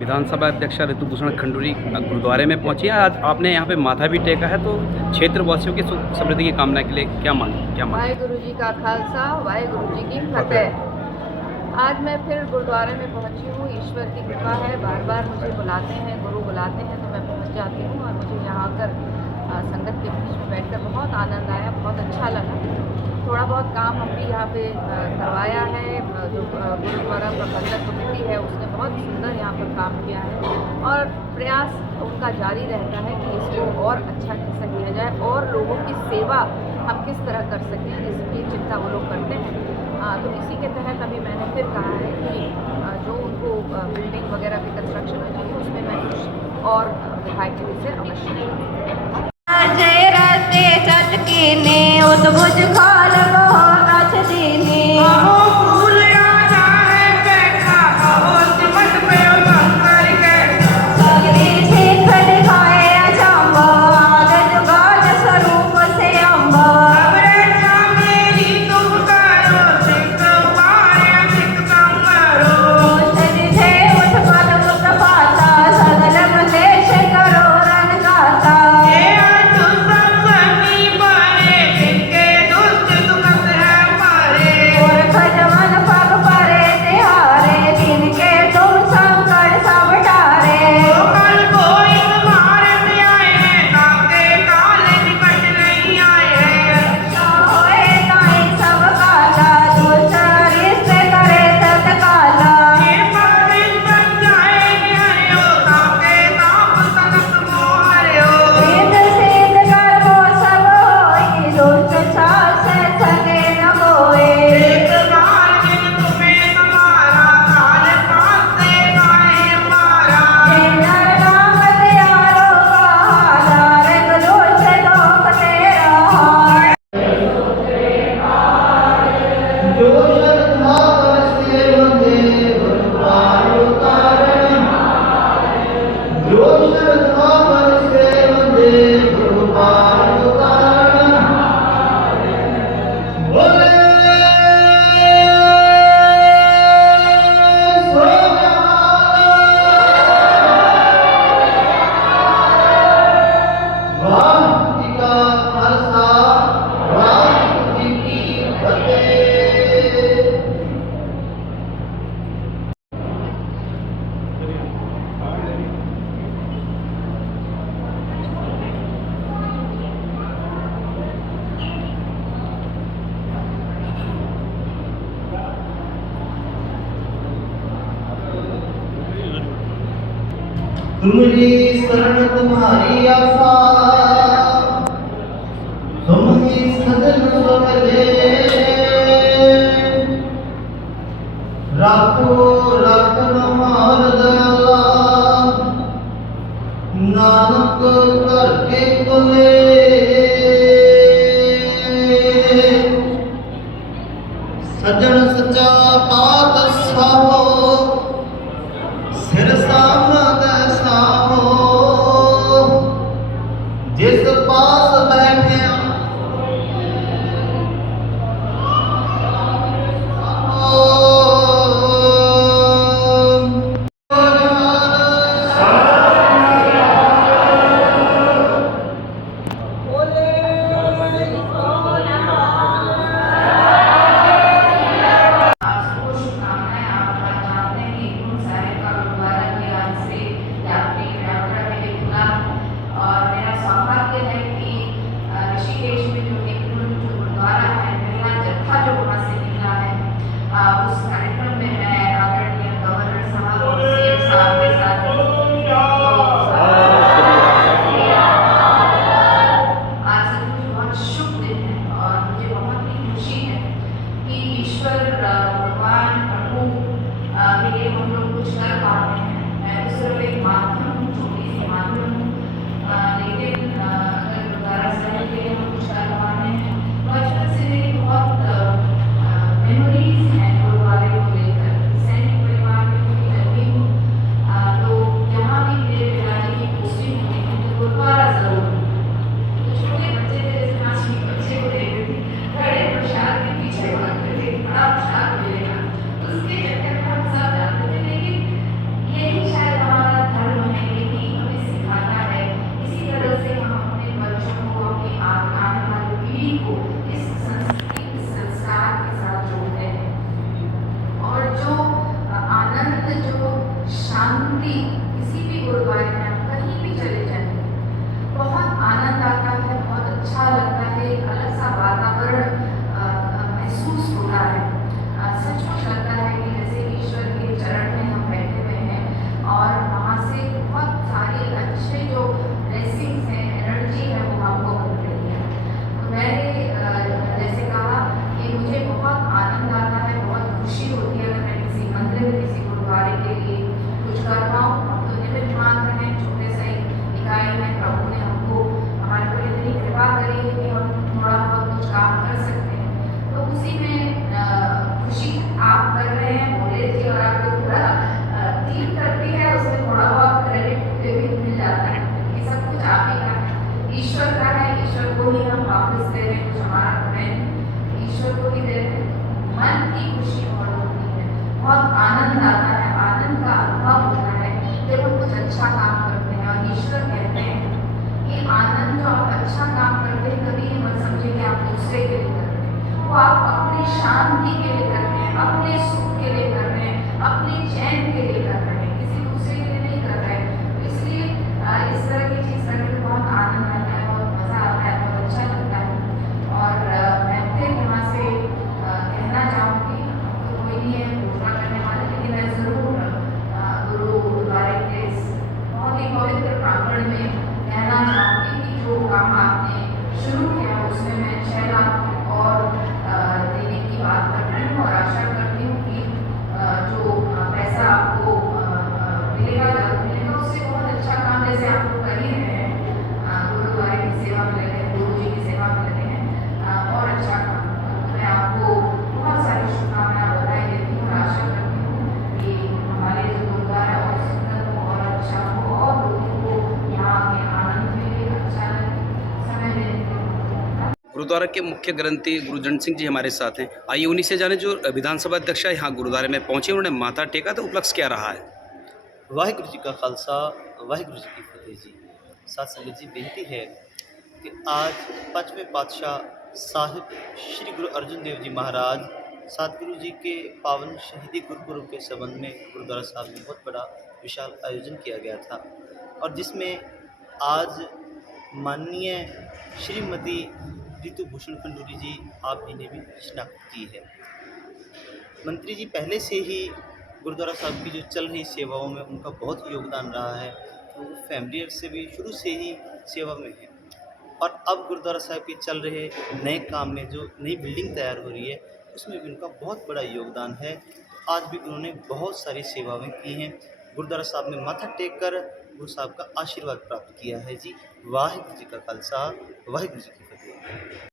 विधानसभा अध्यक्षा ऋतुभूषण खंडूरी गुरुद्वारे में पहुंची हैं। आज आपने यहाँ पे माथा भी टेका है, तो क्षेत्रवासियों की सुख समृद्धि की कामना के लिए क्या मांगे? वाहेगुरु जी का खालसा, वाहेगुरु जी की फतेह। आज मैं फिर गुरुद्वारे में पहुंची हूँ। ईश्वर की कृपा है, बार बार मुझे बुलाते हैं, गुरु बुलाते हैं तो मैं पहुंच जाती हूँ। और मुझे यहाँ आकर संगत के बीच में बैठकर बहुत आनंद आया, बहुत अच्छा लगा। थोड़ा बहुत काम हम भी यहाँ पे करवाया है। जो गुरुद्वारा प्रबंधक कमेटी है उसने बहुत सुंदर यहाँ पर काम किया है और प्रयास उनका जारी रहता है कि इसको और अच्छा कैसा किया जाए और लोगों की सेवा हम किस तरह कर सकें, इसकी चिंता वो लोग करते हैं। तो इसी के तहत अभी मैंने फिर कहा है कि जो उनको बिल्डिंग वगैरह की कंस्ट्रक्शन में चाहिए उसमें मैं कुछ और विधायक के से अवश्य जय रस्ते चटकी ने उद्भुज खाल गछ दीनी तुम्हारी शरण तुम्हारी आशा, तुम्हारी सजन सवले राखो राखन मार दयाला, नानक करके बोले सजन सचा पातशाह सिर सामद साहो, जिस पास बैठे भी किसी भी गुरुद्वारे में आप कहीं भी चले जाएंगे, बहुत आनंद आता है, बहुत अच्छा लगता है, एक अलग सा वातावरण महसूस होता है। सचमुच लगता है कि जैसे ईश्वर के चरण में हम बैठे हुए हैं और वहाँ से बहुत सारी अच्छे जो ब्लेसिंग्स हैं, एनर्जी है, वो हमको मिल रही है। तो मैंने जैसे कहा कि मुझे बहुत आनंद आता है, बहुत खुशी होती है अगर मैं किसी मंदिर, किसी गुरुद्वारे के लिए कुछ कर पाऊँ। हम तो निमित्त मात्र हैं, छोटे से इकाई में प्रभु ने हमको हमारे पर इतनी कृपा करी है कि हम थोड़ा बहुत कुछ काम कर सकते हैं। तो उसी में खुशी आप कर रहे हैं बोले जी, और आपको पूरा टीम करती है, उसमें थोड़ा बहुत क्रेडिट भी मिल जाता है कि सब कुछ आप ही का है, ईश्वर का है, ईश्वर को ही हम वापस दे रहे हैं, कुछ हमारा करें ईश्वर को ही दे रहे हैं। मन की खुशी बहुत होती है, बहुत आनंद आता है, आनंद का अनुभव होता है जब हम कुछ अच्छा काम करते हैं। और ईश्वर कहते हैं कि आनंद जो आप अच्छा काम करते हैं, कभी ये मत समझिए कि आप दूसरे के लिए कर रहे हैं, वो आप अपनी शांति के लिए कर रहे हैं, अपने सुख के लिए कर रहे हैं, अपने चैन के लिए कर रहे हैं, किसी दूसरे के लिए नहीं कर रहे हैं। तो इसलिए इस तरह की चीज़ करने में बहुत आनंद आता है, बहुत मज़ा आता है, बहुत अच्छा लगता है। और मैं फिर यहाँ से कहना चाहूँगी, तो कोई नहीं है घोषणा करने वाले, लेकिन मैं ज़रूर गुरुद्वारे के इस बहुत ही पवित्र प्रांगण में कहना चाहूँगी कि जो काम आपने शुरू किया उसमें मैं 6 लाख और देने की बात करती हूँ और आशा करती हूँ कि जो पैसा आपको मिलेगा, जल्द मिलेगा, उससे बहुत अच्छा काम जैसे आप लोग कर ही रहे हैं, गुरुद्वारे की सेवा में लगे हैं, गुरु जी की सेवा में लगे हैं, और अच्छा काम। मैं आपको बहुत सारी शुभकामनाएं, बधाई देती हूँ और आशा करती हूँ कि हमारे जो गुरुद्वारा और सुंदर हो और अच्छा हो और लोगों को यहाँ आके आनंद मिले, अच्छा लगे। समय देने के लिए गुरुद्वारा के मुख्य ग्रंथी गुरुजन सिंह जी हमारे साथ हैं। आइए उन्हीं से जाने जो विधानसभा अध्यक्ष है यहाँ गुरुद्वारे में पहुँचे, उन्होंने माथा टेका, तो उपलक्ष्य क्या रहा है? वाहिगुरु जी का खालसा, वाहिगुरु जी की फतेह जी। साथ संगत जी, बेनती है कि आज 5वें पातशाह साहिब श्री गुरु अर्जुन देव जी महाराज सतगुरु जी के पावन शहीदी गुरुपुरब के संबंध में गुरुद्वारा साहब में बहुत बड़ा विशाल आयोजन किया गया था, और जिसमें आज माननीय श्रीमती रितु भूषण खंडूरी जी आप जी ने भी शिनाख्त की है। मंत्री जी पहले से ही गुरुद्वारा साहब की जो चल रही सेवाओं में उनका बहुत योगदान रहा है, तो वो फैमिली से भी शुरू से ही सेवा में है, और अब गुरुद्वारा साहब के चल रहे नए काम में जो नई बिल्डिंग तैयार हो रही है उसमें भी उनका बहुत बड़ा योगदान है। आज भी उन्होंने बहुत सारी सेवाएं की हैं, गुरुद्वारा साहब में माथा टेक कर गुरु साहब का आशीर्वाद प्राप्त किया है जी। वाहिगुरु जी का खालसा, वाहिगुरु जी की फतेह।